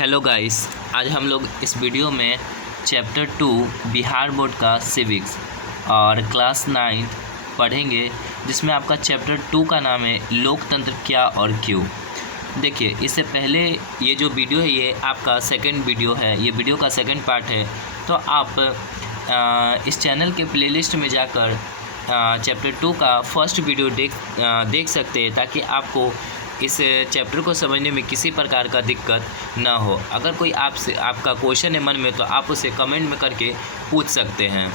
Hello guys, आज हम लोग इस वीडियो में चैप्टर 2 बिहार बोर्ड का सिविक्स और क्लास 9 पढ़ेंगे, जिसमें आपका चैप्टर 2 का नाम है लोकतंत्र क्या और क्यों। देखिए, इससे पहले ये जो वीडियो है ये आपका सेकंड वीडियो है, ये वीडियो का सेकंड पार्ट है। तो आप इस चैनल के प्लेलिस्ट में जाकर चैप्टर 2 का फर्स्ट वीडियो देख सकते हैं, ताकि आपको इस चैप्टर को समझने में किसी प्रकार का दिक्कत ना हो। अगर कोई आपका क्वेश्चन है मन में, तो आप उसे कमेंट में करके पूछ सकते हैं।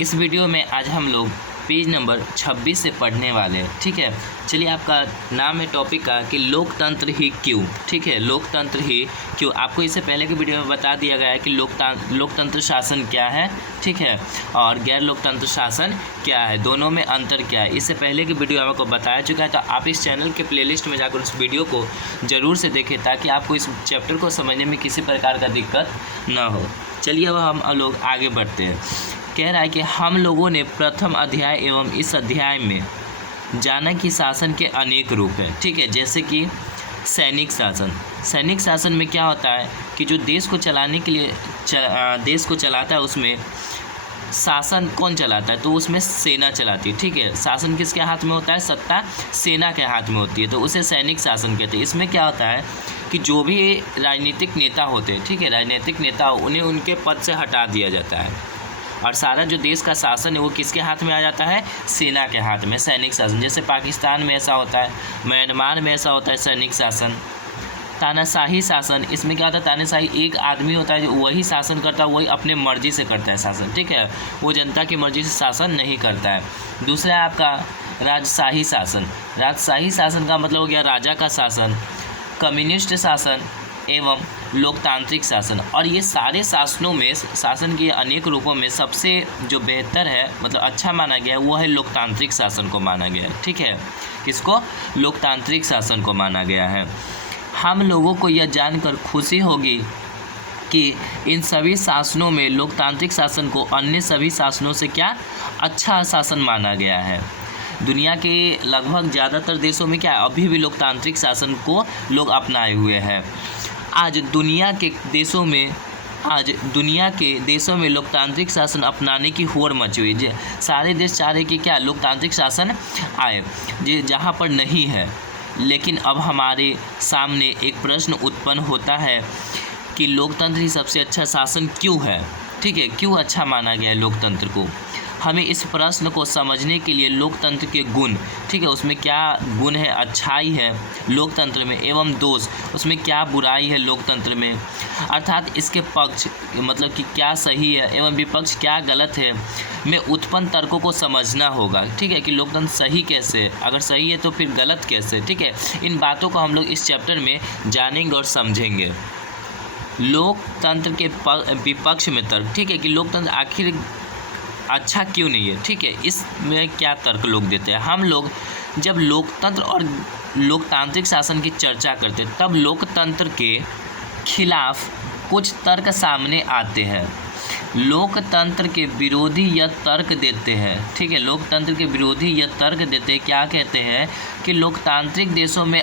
इस वीडियो में आज हम लोग पेज नंबर 26 से पढ़ने वाले हैं। ठीक है, चलिए, आपका नाम है टॉपिक का कि लोकतंत्र ही क्यों। ठीक है, लोकतंत्र ही क्यों। आपको इससे पहले के वीडियो में बता दिया गया है कि लोकतंत्र शासन क्या है, ठीक है, और गैर लोकतंत्र शासन क्या है, दोनों में अंतर क्या है। इससे पहले की वीडियो आपको बताया चुका है। तो आप इस चैनल के प्लेलिस्ट में जाकर उस वीडियो को ज़रूर से देखें, ताकि आपको इस चैप्टर को समझने में किसी प्रकार का दिक्कत ना हो। चलिए, अब हम लोग आगे बढ़ते हैं। कह रहा है कि हम लोगों ने प्रथम अध्याय एवं इस अध्याय में जाना कि शासन के अनेक रूप हैं। ठीक है, जैसे कि सैनिक शासन। सैनिक शासन में क्या होता है कि जो देश को चलाने के लिए देश को चलाता है, उसमें शासन कौन चलाता है, तो उसमें सेना चलाती है। ठीक है, शासन किसके हाथ में होता है, सत्ता सेना के हाथ में होती है, तो उसे सैनिक शासन कहते हैं। इसमें क्या होता है कि जो भी राजनीतिक नेता होते हैं, ठीक है, राजनीतिक नेता, उन्हें उनके पद से हटा दिया जाता है, और सारा जो देश का शासन है वो किसके हाथ में आ जाता है, सेना के हाथ में, सैनिक शासन। जैसे पाकिस्तान में ऐसा होता है, म्यांमार में ऐसा होता है सैनिक शासन। तानाशाही शासन, इसमें क्या होता है, तानाशाही एक आदमी होता है जो वही शासन करता है, वही अपने मर्जी से करता है शासन। ठीक है, वो जनता की मर्जी से शासन नहीं करता है। दूसरा है आपका राजशाही शासन। राजशाही शासन का मतलब हो गया राजा का शासन, कम्युनिस्ट शासन एवं लोकतांत्रिक शासन। और ये सारे शासनों में, शासन के अनेक रूपों में सबसे जो बेहतर है, मतलब अच्छा माना गया है, वो है लोकतांत्रिक शासन को माना गया है। ठीक है, किसको, लोकतांत्रिक शासन को माना गया है। हम लोगों को यह जानकर खुशी होगी कि इन सभी शासनों में लोकतांत्रिक शासन को अन्य सभी शासनों से क्या अच्छा शासन माना गया है। दुनिया के लगभग ज़्यादातर देशों में क्या है, अभी भी लोकतांत्रिक शासन को लोग अपनाए हुए हैं। आज दुनिया के देशों में लोकतांत्रिक शासन अपनाने की होड़ मची हुई है। सारे देश चाह रहे कि क्या, लोकतांत्रिक शासन आए, जहाँ पर नहीं है। लेकिन अब हमारे सामने एक प्रश्न उत्पन्न होता है कि लोकतंत्र ही सबसे अच्छा शासन क्यों है। ठीक है, क्यों अच्छा माना गया है लोकतंत्र को। हमें इस प्रश्न को समझने के लिए लोकतंत्र के गुण, ठीक है, उसमें क्या गुण है, अच्छाई है लोकतंत्र में, एवं दोष, उसमें क्या बुराई है लोकतंत्र में, अर्थात इसके पक्ष, मतलब कि क्या सही है एवं विपक्ष क्या गलत है, में उत्पन्न तर्कों को समझना होगा। ठीक है, कि लोकतंत्र सही कैसे है, अगर सही है तो फिर गलत कैसे। ठीक है, इन बातों को हम लोग इस चैप्टर में जानेंगे और समझेंगे। लोकतंत्र के विपक्ष में तर्क। ठीक है, कि लोकतंत्र आखिर अच्छा क्यों नहीं है। ठीक है, इसमें क्या तर्क लोग देते हैं। हम लोग जब लोकतंत्र और लोकतांत्रिक शासन की चर्चा करते हैं, तब लोकतंत्र के खिलाफ कुछ तर्क सामने आते हैं। लोकतंत्र के विरोधी यह तर्क देते हैं, ठीक है, लोकतंत्र के विरोधी यह तर्क देते हैं, क्या कहते हैं कि लोकतांत्रिक देशों में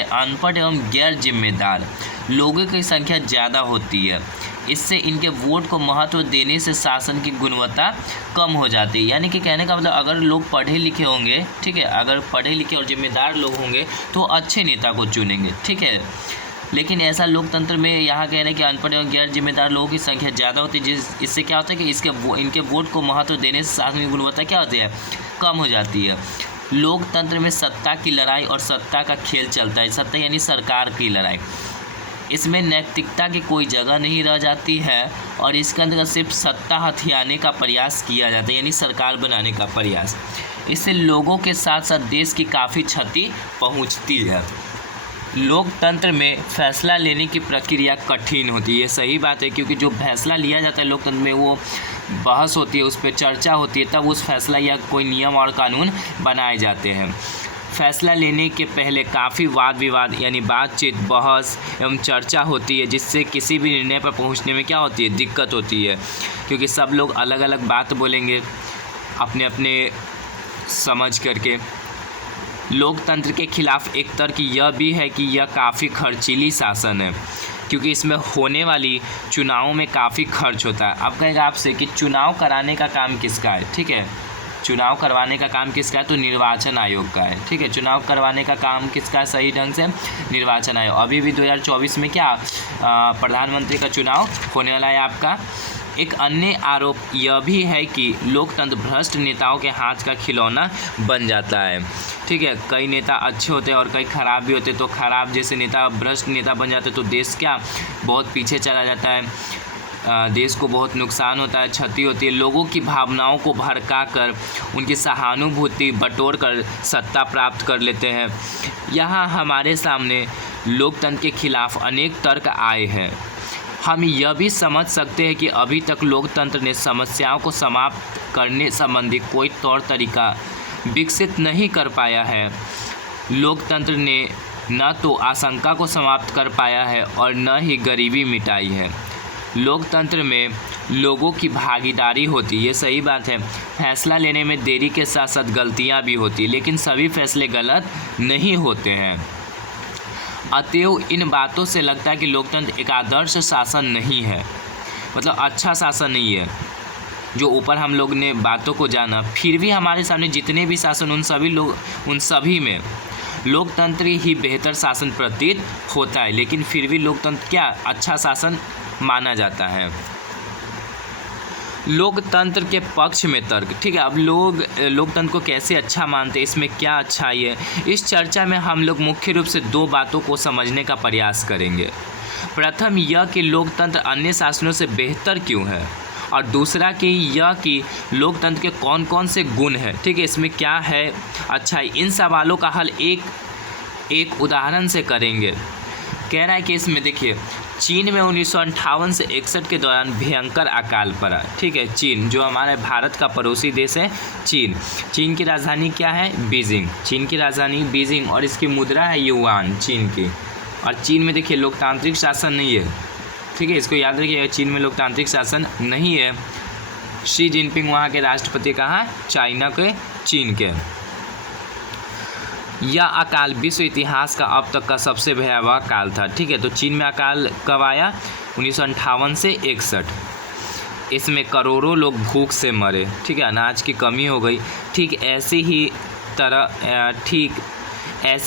अनपढ़ एवं गैर जिम्मेदार लोगों की संख्या ज़्यादा होती है। इससे इनके वोट को महत्व देने से शासन की गुणवत्ता कम हो जाती है। यानी कि कहने का मतलब, अगर लोग पढ़े लिखे होंगे, ठीक है, अगर पढ़े लिखे और जिम्मेदार लोग होंगे तो अच्छे नेता को चुनेंगे। ठीक है, लेकिन ऐसा लोकतंत्र में यहाँ कह रहे हैं कि अनपढ़ और गैर जिम्मेदार लोगों की संख्या ज़्यादा होती है, इससे क्या होता है कि इनके वोट को महत्व देने से शासन की गुणवत्ता क्या होती है, कम हो जाती है। लोकतंत्र में सत्ता की लड़ाई और सत्ता का खेल चलता है। सत्ता यानी सरकार की लड़ाई। इसमें नैतिकता की कोई जगह नहीं रह जाती है, और इसके अंदर सिर्फ सत्ता हथियाने का प्रयास किया जाता है, यानी सरकार बनाने का प्रयास। इससे लोगों के साथ साथ देश की काफ़ी क्षति पहुंचती है। लोकतंत्र में फैसला लेने की प्रक्रिया कठिन होती है। ये सही बात है, क्योंकि जो फैसला लिया जाता है लोकतंत्र में, वो बहस होती है, उस पर चर्चा होती है, तब उस फैसला या कोई नियम और कानून बनाए जाते हैं। फैसला लेने के पहले काफ़ी वाद विवाद, यानी बातचीत, बहस एवं चर्चा होती है, जिससे किसी भी निर्णय पर पहुंचने में क्या होती है, दिक्कत होती है, क्योंकि सब लोग अलग अलग बात बोलेंगे अपने अपने समझ करके। लोकतंत्र के खिलाफ एक तर्क यह भी है कि यह काफ़ी खर्चीली शासन है, क्योंकि इसमें होने वाली चुनावों में काफ़ी खर्च होता है। अब कहेगा आपसे कि चुनाव कराने का काम किसका है, ठीक है, चुनाव करवाने का काम किसका है, तो निर्वाचन आयोग का है, ठीक है, चुनाव करवाने का काम किसका है, सही ढंग से निर्वाचन आयोग। अभी भी 2024 में क्या प्रधानमंत्री का चुनाव होने वाला है आपका। एक अन्य आरोप यह भी है कि लोकतंत्र भ्रष्ट नेताओं के हाथ का खिलौना बन जाता है, ठीक है, कई नेता अच्छे होते हैं और कई खराब भी होते हैं, तो खराब जैसे नेता भ्रष्ट नेता बन जाते तो देश क्या बहुत पीछे चला जाता है, देश को बहुत नुकसान होता है, क्षति होती है, लोगों की भावनाओं को भड़का कर उनकी सहानुभूति बटोर कर सत्ता प्राप्त कर लेते हैं। यहाँ हमारे सामने लोकतंत्र के खिलाफ अनेक तर्क आए हैं। हम यह भी समझ सकते हैं कि अभी तक लोकतंत्र ने समस्याओं को समाप्त करने संबंधी कोई तौर तरीका विकसित नहीं कर पाया है। लोकतंत्र ने न तो आशंका को समाप्त कर पाया है और न ही गरीबी मिटाई है। लोकतंत्र में लोगों की भागीदारी होती, ये सही बात है, फैसला लेने में देरी के साथ साथ गलतियां भी होती, लेकिन सभी फैसले गलत नहीं होते हैं। अतएव इन बातों से लगता है कि लोकतंत्र एक आदर्श शासन नहीं है, मतलब अच्छा शासन नहीं है। जो ऊपर हम लोग ने बातों को जाना, फिर भी हमारे सामने जितने भी शासन उन सभी में लोकतंत्र ही बेहतर शासन प्रतीत होता है, लेकिन फिर भी लोकतंत्र क्या अच्छा शासन माना जाता है। लोकतंत्र के पक्ष में तर्क, ठीक है, अब लोग लोकतंत्र को कैसे अच्छा मानते हैं, इसमें क्या अच्छाई है, इस चर्चा में हम लोग मुख्य रूप से दो बातों को समझने का प्रयास करेंगे। प्रथम यह कि लोकतंत्र अन्य शासनों से बेहतर क्यों है, और दूसरा कि यह कि लोकतंत्र के कौन कौन से गुण हैं, ठीक है, इसमें क्या है अच्छाई। इन सवालों का हल एक उदाहरण से करेंगे। कह रहा है कि इसमें देखिए, चीन में 1958 से 61 के दौरान भयंकर अकाल पड़ा, ठीक है, चीन जो हमारे भारत का पड़ोसी देश है, चीन की राजधानी क्या है, बीजिंग, चीन की राजधानी बीजिंग, और इसकी मुद्रा है युआन चीन की। और चीन में देखिए लोकतांत्रिक शासन नहीं है, ठीक है, इसको याद रखिएगा, चीन में लोकतांत्रिक शासन नहीं है। शी जिनपिंग वहाँ के राष्ट्रपति कहाँ, चाइना के, चीन के। यह अकाल विश्व इतिहास का अब तक का सबसे भयावह काल था, ठीक है, तो चीन में अकाल कब आया, 1958 से 61। इसमें करोड़ों लोग भूख से मरे, ठीक है, अनाज की कमी हो गई। ठीक ऐसी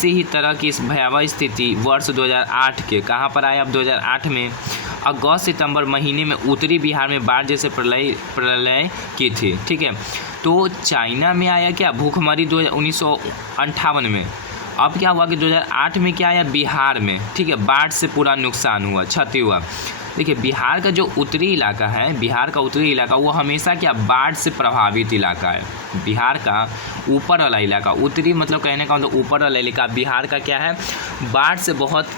ही तरह की इस भयावह स्थिति वर्ष 2008 के कहाँ पर आया, अब 2008 में अगस्त सितंबर महीने में उत्तरी बिहार में बाढ़ जैसे प्रलय की थी, ठीक है। तो चाइना में आया क्या, भूखमरी 1958 में। अब क्या हुआ कि 2008 में क्या आया, बिहार में, ठीक है, बाढ़ से पूरा नुकसान हुआ, क्षति हुआ। देखिए बिहार का जो उत्तरी इलाका है, बिहार का उत्तरी इलाका वो हमेशा क्या बाढ़ से प्रभावित इलाका है। बिहार का ऊपर वाला इलाका, उत्तरी मतलब कहने का मतलब ऊपर वाला इलाका बिहार का क्या है, बाढ़ से बहुत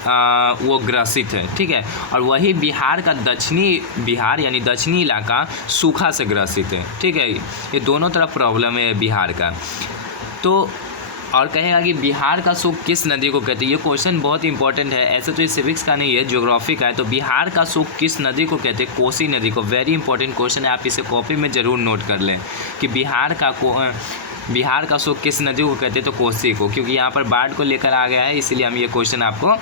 वो ग्रसित है, ठीक है। और वही बिहार का दक्षिणी बिहार यानी दक्षिणी इलाका सूखा से ग्रसित है, ठीक है। ये दोनों तरफ प्रॉब्लम है बिहार का। तो और कहेगा कि बिहार का सूख किस नदी को कहते हैं, ये क्वेश्चन बहुत इंपॉर्टेंट है, ऐसे तो ये सिविक्स का नहीं है, ज्योग्राफी का है। तो बिहार का सूख किस नदी को कहते हैं, कोसी नदी को। वेरी इंपॉर्टेंट क्वेश्चन है, आप इसे कॉपी में ज़रूर नोट कर लें कि बिहार का सूख किस नदी को कहते हैं, तो कोसी को, क्योंकि यहाँ पर बाढ़ को लेकर आ गया है, इसलिए हम ये क्वेश्चन आपको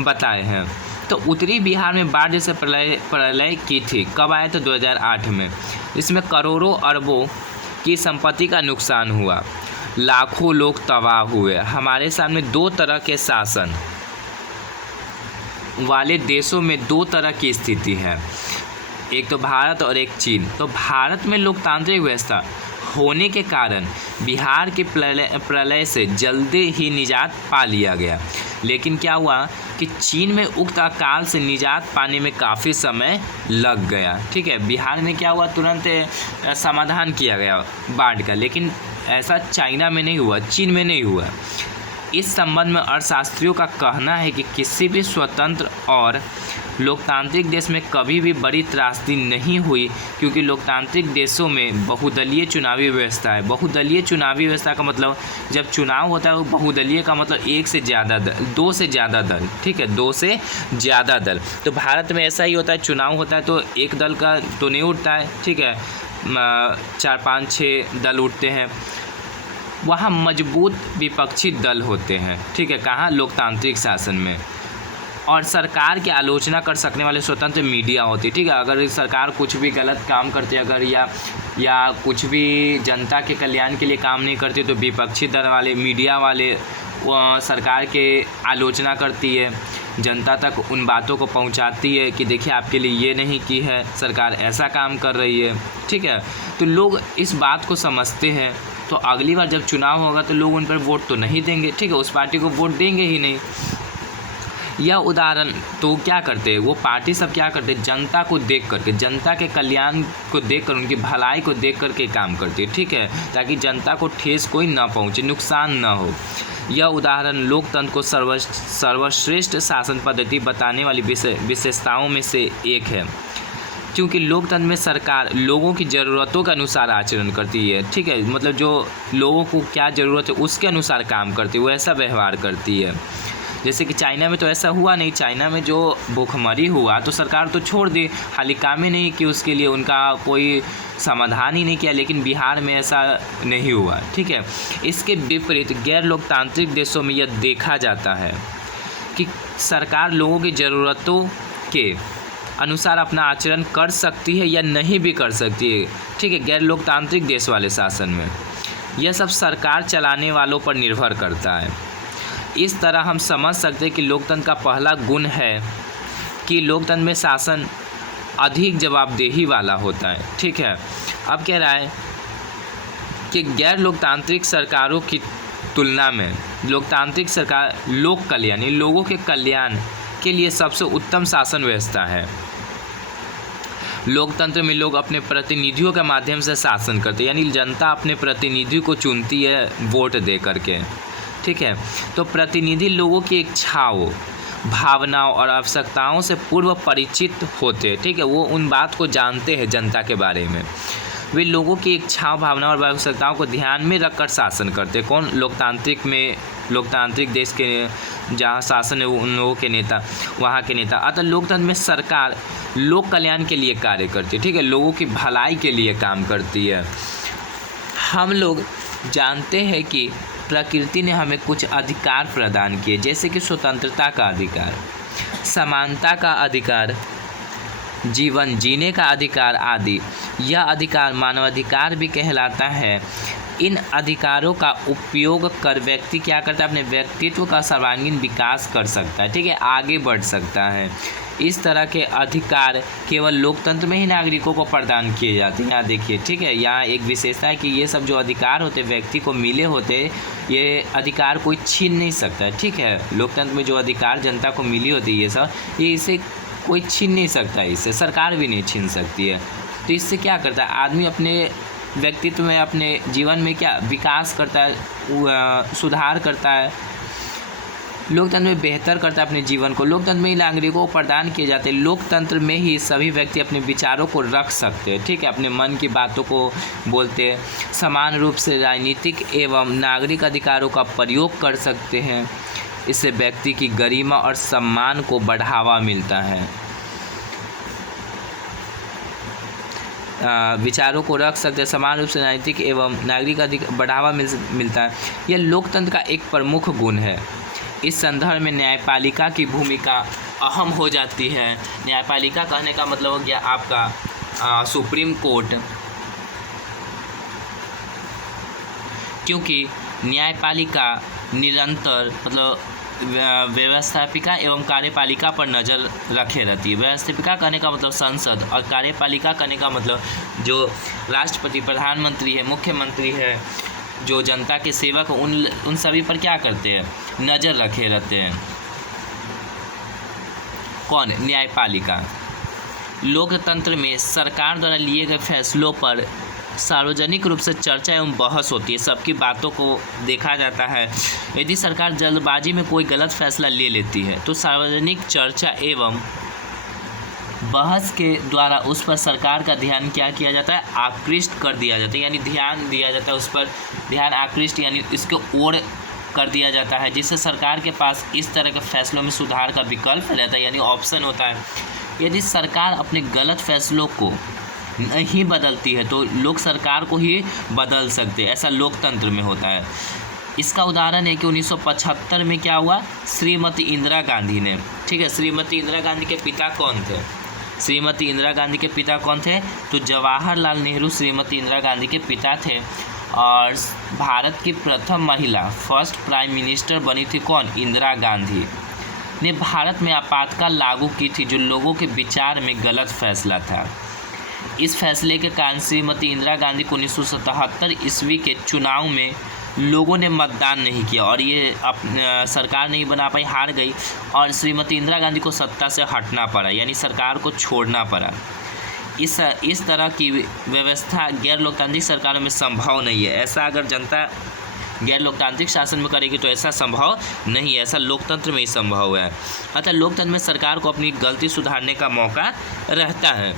बताए हैं। तो उत्तरी बिहार में बाढ़ जैसे प्रलय की थी, कब आया था, 2008 में। इसमें करोड़ों अरबों की संपत्ति का नुकसान हुआ, लाखों लोग तबाह हुए। हमारे सामने दो तरह के शासन वाले देशों में दो तरह की स्थिति है, एक तो भारत और एक चीन। तो भारत में लोकतांत्रिक व्यवस्था होने के कारण बिहार के प्रलय से जल्दी ही निजात पा लिया गया, लेकिन क्या हुआ कि चीन में उक्त अकाल से निजात पाने में काफ़ी समय लग गया, ठीक है। बिहार में क्या हुआ, तुरंत समाधान किया गया बाढ़ का, लेकिन ऐसा चाइना में नहीं हुआ, चीन में नहीं हुआ। इस संबंध में अर्थशास्त्रियों का कहना है कि किसी भी स्वतंत्र और लोकतांत्रिक देश में कभी भी बड़ी त्रासदी नहीं हुई, क्योंकि लोकतांत्रिक देशों में बहुदलीय चुनावी व्यवस्था है। बहुदलीय चुनावी व्यवस्था का मतलब जब चुनाव होता है वो बहुदलीय का मतलब एक से ज़्यादा दल, दो से ज़्यादा दल, ठीक है, दो से ज़्यादा दल। तो भारत में ऐसा ही होता है, चुनाव होता है तो एक दल का तो नहीं उठता है, ठीक है, 4 5 6 दल उठते हैं। वहाँ मजबूत विपक्षी दल होते हैं, ठीक है, कहाँ, लोकतांत्रिक शासन में। और सरकार की आलोचना कर सकने वाले स्वतंत्र मीडिया होती है, ठीक है। अगर सरकार कुछ भी गलत काम करती है अगर या कुछ भी जनता के कल्याण के लिए काम नहीं करती तो विपक्षी दल वाले, मीडिया वाले सरकार के आलोचना करती है, जनता तक उन बातों को पहुंचाती है कि देखिए आपके लिए ये नहीं की है, सरकार ऐसा काम कर रही है, ठीक है। तो लोग इस बात को समझते हैं, तो अगली बार जब चुनाव होगा तो लोग उन पर वोट तो नहीं देंगे, ठीक है, उस पार्टी को वोट देंगे ही नहीं। यह उदाहरण तो क्या करते हैं, वो पार्टी सब क्या करते हैं, जनता को देख करके, जनता के कल्याण को देख कर, उनकी भलाई को देख करके काम करती है, ठीक है, ताकि जनता को ठेस कोई ना पहुँचे, नुकसान ना हो। यह उदाहरण लोकतंत्र को सर्वश्रेष्ठ शासन पद्धति बताने वाली विशेषताओं में से एक है, क्योंकि लोकतंत्र में सरकार लोगों की ज़रूरतों के अनुसार आचरण करती है, ठीक है, मतलब जो लोगों को क्या ज़रूरत है उसके अनुसार काम करती है, वो ऐसा व्यवहार करती है। जैसे कि चाइना में तो ऐसा हुआ नहीं, चाइना में जो भूखमरी हुआ तो सरकार तो छोड़ दी, हालांकि काम ही नहीं कि उसके लिए उनका कोई समाधान ही नहीं किया, लेकिन बिहार में ऐसा नहीं हुआ, ठीक है। इसके विपरीत गैर लोकतांत्रिक देशों में यह देखा जाता है कि सरकार लोगों की ज़रूरतों के अनुसार अपना आचरण कर सकती है या नहीं भी कर सकती है, ठीक है, गैर लोकतांत्रिक देश वाले शासन में। यह सब सरकार चलाने वालों पर निर्भर करता है। इस तरह हम समझ सकते हैं कि लोकतंत्र का पहला गुण है कि लोकतंत्र में शासन अधिक जवाबदेही वाला होता है, ठीक है। अब कह रहा है कि गैर लोकतांत्रिक सरकारों की तुलना में लोकतांत्रिक सरकार लोक कल्याण, लोगों के कल्याण के लिए सबसे उत्तम शासन व्यवस्था है। लोकतंत्र में लोग अपने प्रतिनिधियों के माध्यम से शासन करते हैं, यानी जनता अपने प्रतिनिधि को चुनती है वोट दे करके, ठीक है। तो प्रतिनिधि लोगों की इच्छाओं, भावनाओं और आवश्यकताओं से पूर्व परिचित होते हैं, ठीक है, वो उन बात को जानते हैं जनता के बारे में। वे लोगों की इच्छाओं, भावनाओं और आवश्यकताओं को ध्यान में रखकर शासन करते हैं। कौन? लोकतांत्रिक में, लोकतांत्रिक देश के जहाँ शासन है उन लोगों के नेता, वहाँ के नेता। अतः लोकतंत्र में सरकार लोक कल्याण के लिए कार्य करती है, ठीक है, लोगों की भलाई के लिए काम करती है। हम लोग जानते हैं कि प्रकृति ने हमें कुछ अधिकार प्रदान किए, जैसे कि स्वतंत्रता का अधिकार, समानता का अधिकार, जीवन जीने का अधिकार आदि। यह अधिकार मानवाधिकार भी कहलाता है। इन अधिकारों का उपयोग कर व्यक्ति क्या करता है, अपने व्यक्तित्व का सर्वांगीण विकास कर सकता है, ठीक है, आगे बढ़ सकता है। इस तरह के अधिकार केवल लोकतंत्र में ही नागरिकों को प्रदान किए जाते हैं। यहाँ देखिए, ठीक है, यहाँ एक विशेषता है कि ये सब जो अधिकार होते व्यक्ति को मिले होते, ये अधिकार कोई छीन नहीं सकता, ठीक है। लोकतंत्र में जो अधिकार जनता को मिली होती है ये सब, ये इसे कोई छीन नहीं सकता, इससे सरकार भी नहीं छीन सकती है। तो इससे क्या करता है, आदमी अपने व्यक्तित्व में, अपने जीवन में क्या विकास करता है, सुधार करता है, लोकतंत्र में बेहतर करता है अपने जीवन को। लोकतंत्र में ही नागरिकों को प्रदान किए जाते हैं। लोकतंत्र में ही सभी व्यक्ति अपने विचारों को रख सकते हैं, ठीक है, अपने मन की बातों को बोलते हैं, समान रूप से राजनीतिक एवं नागरिक अधिकारों का प्रयोग कर सकते हैं। इससे व्यक्ति की गरिमा और सम्मान को बढ़ावा मिलता है। विचारों को रख सकते हैं, समान रूप से राजनीतिक एवं नागरिक बढ़ावा मिलता है। यह लोकतंत्र का एक प्रमुख गुण है। इस संदर्भ में न्यायपालिका की भूमिका अहम हो जाती है। न्यायपालिका कहने का मतलब हो गया आपका सुप्रीम कोर्ट, क्योंकि न्यायपालिका निरंतर मतलब व्यवस्थापिका एवं कार्यपालिका पर नज़र रखे रहती है। व्यवस्थापिका कहने का मतलब संसद और कार्यपालिका कहने का मतलब जो राष्ट्रपति, प्रधानमंत्री है, मुख्यमंत्री है, जो जनता के सेवक उन सभी पर क्या करते हैं, नज़र रखे रहते हैं। कौन? न्यायपालिका। लोकतंत्र में सरकार द्वारा लिए गए फैसलों पर सार्वजनिक रूप से चर्चा एवं बहस होती है, सबकी बातों को देखा जाता है। यदि सरकार जल्दबाजी में कोई गलत फैसला ले लेती है तो सार्वजनिक चर्चा एवं बहस के द्वारा उस पर सरकार का ध्यान क्या किया जाता है, आकृष्ट कर दिया जाता है, यानी ध्यान दिया जाता है, उस पर ध्यान आकृष्ट यानी इसके ओर कर दिया जाता है, जिससे सरकार के पास इस तरह के फैसलों में सुधार का विकल्प रहता है, यानी ऑप्शन होता है। यदि सरकार अपने गलत फैसलों को नहीं बदलती है तो लोग सरकार को ही बदल सकते हैं, ऐसा लोकतंत्र में होता है। इसका उदाहरण है कि 1975 में क्या हुआ, श्रीमती इंदिरा गांधी ने, ठीक है, श्रीमती इंदिरा गांधी के पिता कौन थे? श्रीमती इंदिरा गांधी के पिता कौन थे? तो जवाहरलाल नेहरू श्रीमती इंदिरा गांधी के पिता थे। और भारत की प्रथम महिला फर्स्ट प्राइम मिनिस्टर बनी थी कौन? इंदिरा गांधी ने भारत में आपातकाल लागू की थी, जो लोगों के विचार में गलत फैसला था। इस फैसले के कारण श्रीमती इंदिरा गांधी को 1977 ईस्वी के चुनाव में लोगों ने मतदान नहीं किया और ये सरकार नहीं बना पाई, हार गई और श्रीमती इंदिरा गांधी को सत्ता से हटना पड़ा, यानी सरकार को छोड़ना पड़ा। इस तरह की व्यवस्था गैर लोकतांत्रिक सरकारों में संभव नहीं है। ऐसा अगर जनता गैर लोकतांत्रिक शासन में करेगी तो ऐसा संभव नहीं है, ऐसा लोकतंत्र में ही संभव है। अतः लोकतंत्र में सरकार को अपनी गलती सुधारने का मौका रहता है।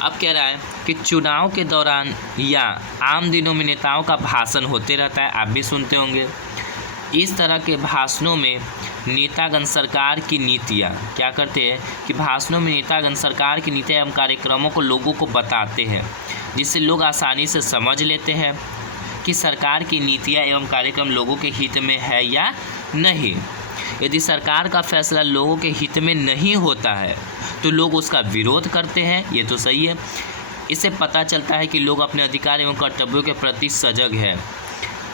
अब कह रहा है कि चुनाव के दौरान या आम दिनों में नेताओं का भाषण होते रहता है, आप भी सुनते होंगे। इस तरह के भाषणों में नेतागण सरकार की नीतियाँ क्या करते हैं कि भाषणों में नेतागण सरकार की नीतियाँ एवं कार्यक्रमों को लोगों को बताते हैं, जिससे लोग आसानी से समझ लेते हैं कि सरकार की नीतियाँ एवं कार्यक्रम लोगों के हित में है या नहीं। यदि सरकार का फैसला लोगों के हित में नहीं होता है तो लोग उसका विरोध करते हैं, ये तो सही है। इससे पता चलता है कि लोग अपने अधिकार एवं कर्तव्यों के प्रति सजग हैं।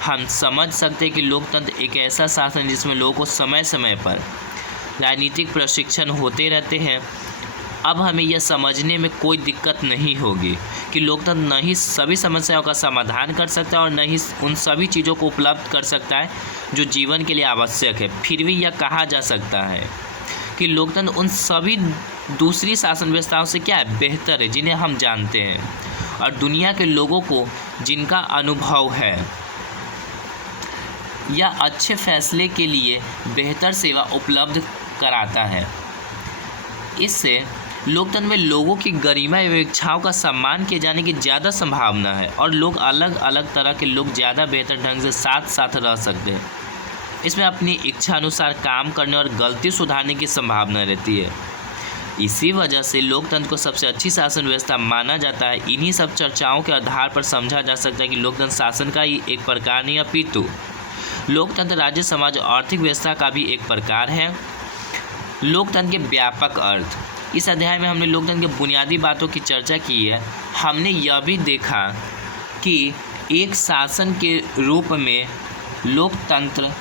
हम समझ सकते हैं कि लोकतंत्र एक ऐसा शासन है जिसमें लोगों को समय समय पर राजनीतिक प्रशिक्षण होते रहते हैं। अब हमें यह समझने में कोई दिक्कत नहीं होगी कि लोकतंत्र न ही सभी समस्याओं का समाधान कर सकता है और न ही उन सभी चीज़ों को उपलब्ध कर सकता है जो जीवन के लिए आवश्यक है। फिर भी यह कहा जा सकता है कि लोकतंत्र उन सभी दूसरी शासन व्यवस्थाओं से क्या है, बेहतर है, जिन्हें हम जानते हैं और दुनिया के लोगों को जिनका अनुभव है, या अच्छे फैसले के लिए बेहतर सेवा उपलब्ध कराता है। इससे लोकतंत्र में लोगों की गरिमा एवं इच्छाओं का सम्मान किए जाने की ज़्यादा संभावना है और लोग अलग अलग तरह के लोग ज़्यादा बेहतर ढंग से साथ साथ रह सकते हैं। इसमें अपनी इच्छा अनुसार काम करने और गलती सुधारने की संभावना रहती है। इसी वजह से लोकतंत्र को सबसे अच्छी शासन व्यवस्था माना जाता है। इन्हीं सब चर्चाओं के आधार पर समझा जा सकता है कि लोकतंत्र शासन का ही एक प्रकार नहीं अपितु लोकतंत्र राज्य समाज और आर्थिक व्यवस्था का भी एक प्रकार है। लोकतंत्र के व्यापक अर्थ, इस अध्याय में हमने लोकतंत्र की बुनियादी बातों की चर्चा की है। हमने यह भी देखा कि एक शासन के रूप में लोकतंत्र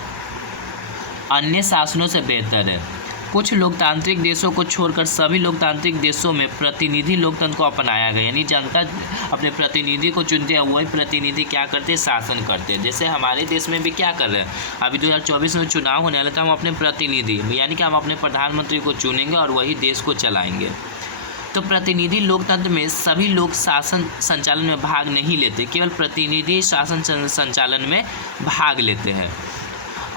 अन्य शासनों से बेहतर है। कुछ लोकतांत्रिक देशों को छोड़कर सभी लोकतांत्रिक देशों में प्रतिनिधि लोकतंत्र को अपनाया गया, यानी जनता अपने प्रतिनिधि को चुनते हैं, वही प्रतिनिधि क्या करते हैं, शासन करते हैं। जैसे हमारे देश में भी क्या कर रहे हैं, अभी 2024 में चुनाव होने वाला था, हम अपने प्रतिनिधि यानी कि हम अपने प्रधानमंत्री को चुनेंगे और वही देश को चलाएंगे। तो प्रतिनिधि लोकतंत्र में सभी लोग शासन संचालन में भाग नहीं लेते, केवल प्रतिनिधि शासन संचालन में भाग लेते हैं।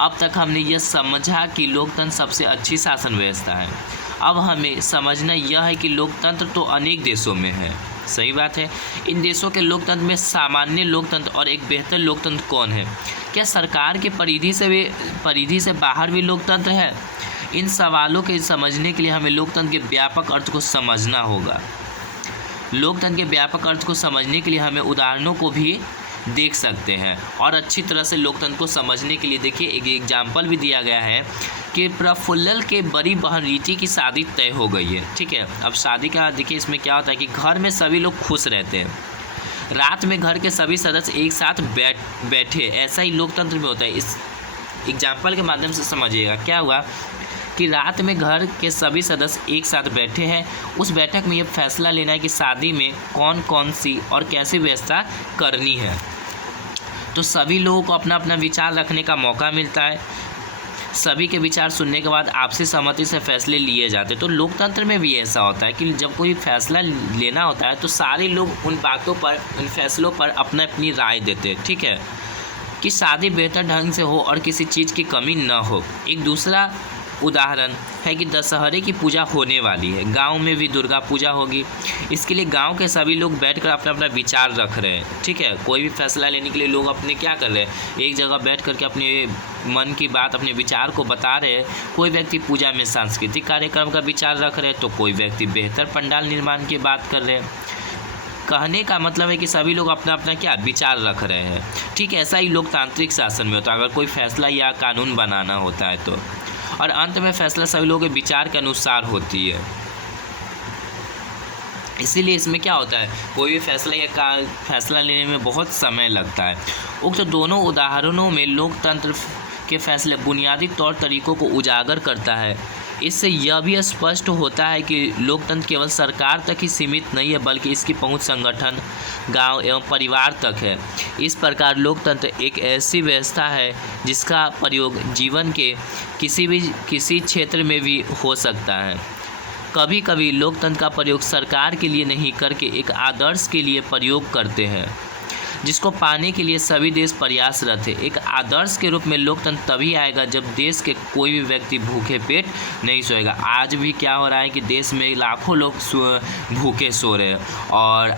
अब तक हमने यह समझा कि लोकतंत्र सबसे अच्छी शासन व्यवस्था है। अब हमें समझना यह है कि लोकतंत्र तो अनेक देशों में है, सही बात है। इन देशों के लोकतंत्र में सामान्य लोकतंत्र और एक बेहतर लोकतंत्र कौन है? क्या सरकार की परिधि से बाहर भी लोकतंत्र है? इन सवालों के समझने के लिए हमें लोकतंत्र के व्यापक अर्थ को समझना होगा। लोकतंत्र के व्यापक अर्थ को समझने के लिए हमें उदाहरणों को भी देख सकते हैं और अच्छी तरह से लोकतंत्र को समझने के लिए देखिए एक एग्जाम्पल भी दिया गया है कि प्रफुल्ल के बड़ी बहन रीति की शादी तय हो गई है, ठीक है। अब शादी का देखिए इसमें क्या होता है कि घर में सभी लोग खुश रहते हैं, रात में घर के सभी सदस्य एक साथ बैठे, ऐसा ही लोकतंत्र में होता है। इस एग्जाम्पल के माध्यम से समझिएगा क्या हुआ कि रात में घर के सभी सदस्य एक साथ बैठे हैं। उस बैठक में ये फैसला लेना है कि शादी में कौन कौन सी और कैसी व्यवस्था करनी है। तो सभी लोगों को अपना अपना विचार रखने का मौका मिलता है। सभी के विचार सुनने के बाद आपसी सहमति से फैसले लिए जाते हैं। तो लोकतंत्र में भी ऐसा होता है कि जब कोई फैसला लेना होता है तो सारे लोग उन बातों पर, उन फैसलों पर अपनी राय देते हैं, ठीक है, कि शादी बेहतर ढंग से हो और किसी चीज़ की कमी न हो। एक दूसरा उदाहरण है कि दशहरे की पूजा होने वाली है, गांव में भी दुर्गा पूजा होगी। इसके लिए गांव के सभी लोग बैठकर अपना अपना विचार रख रहे हैं, ठीक है। कोई भी फैसला लेने के लिए लोग अपने क्या कर रहे हैं, एक जगह बैठ करके अपने मन की बात, अपने विचार को बता रहे हैं। कोई व्यक्ति पूजा में सांस्कृतिक कार्यक्रम का विचार रख रहे हैं तो कोई व्यक्ति बेहतर पंडाल निर्माण की बात कर रहे हैं। कहने का मतलब है कि सभी लोग अपना अपना क्या विचार रख रहे हैं। ठीक ऐसा ही लोकतांत्रिक शासन में होता है। अगर कोई फैसला या कानून बनाना होता है तो, और अंत में फैसला सभी लोगों के विचार के अनुसार होती है। इसीलिए इसमें क्या होता है, कोई भी फैसला लेने में बहुत समय लगता है। उक्त दोनों उदाहरणों में लोकतंत्र के फैसले बुनियादी तौर तरीकों को उजागर करता है। इससे यह भी स्पष्ट होता है कि लोकतंत्र केवल सरकार तक ही सीमित नहीं है, बल्कि इसकी पहुंच संगठन, गांव एवं परिवार तक है। इस प्रकार लोकतंत्र एक ऐसी व्यवस्था है जिसका प्रयोग जीवन के किसी क्षेत्र में भी हो सकता है। कभी कभी लोकतंत्र का प्रयोग सरकार के लिए नहीं करके एक आदर्श के लिए प्रयोग करते हैं, जिसको पाने के लिए सभी देश प्रयासरत है। एक आदर्श के रूप में लोकतंत्र तभी आएगा जब देश के कोई भी व्यक्ति भूखे पेट नहीं सोएगा। आज भी क्या हो रहा है कि देश में लाखों लोग भूखे सो रहे हैं, और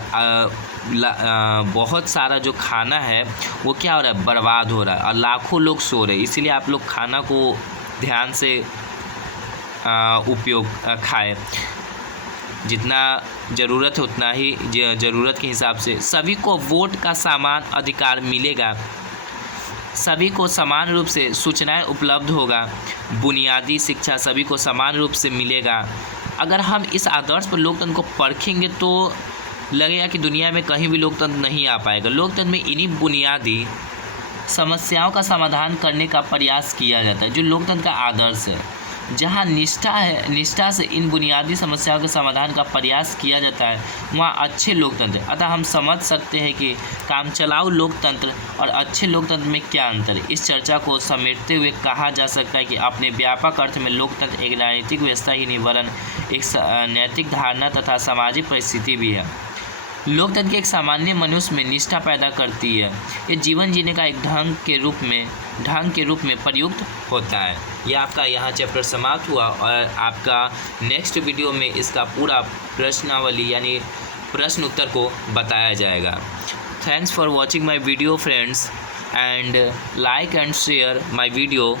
बहुत सारा जो खाना है वो क्या हो रहा है, बर्बाद हो रहा है, और लाखों लोग सो रहे हैं। इसीलिए आप लोग खाना को ध्यान से उपयोग खाएं, जितना ज़रूरत है उतना ही ज़रूरत के हिसाब से। सभी को वोट का समान अधिकार मिलेगा, सभी को समान रूप से सूचनाएं उपलब्ध होगा, बुनियादी शिक्षा सभी को समान रूप से मिलेगा। अगर हम इस आदर्श पर लोकतंत्र को परखेंगे तो लगेगा कि दुनिया में कहीं भी लोकतंत्र नहीं आ पाएगा। लोकतंत्र में इन्हीं बुनियादी समस्याओं का समाधान करने का प्रयास किया जाता है, जो लोकतंत्र का आदर्श है। जहाँ निष्ठा से इन बुनियादी समस्याओं के समाधान का प्रयास किया जाता है, वहाँ अच्छे लोकतंत्र। अतः हम समझ सकते हैं कि कामचलाऊ लोकतंत्र और अच्छे लोकतंत्र में क्या अंतर है। इस चर्चा को समेटते हुए कहा जा सकता है कि अपने व्यापक अर्थ में लोकतंत्र एक राजनीतिक व्यवस्था ही नहीं, वरन एक नैतिक धारणा तथा सामाजिक परिस्थिति भी है। लोकतंत्र के एक सामान्य मनुष्य में निष्ठा पैदा करती है। ये जीवन जीने का एक ढंग के रूप में प्रयुक्त होता है। यह आपका यहाँ चैप्टर समाप्त हुआ, और आपका नेक्स्ट वीडियो में इसका पूरा प्रश्नावली यानी प्रश्न उत्तर को बताया जाएगा। Thanks for watching my video friends, and like and share my video.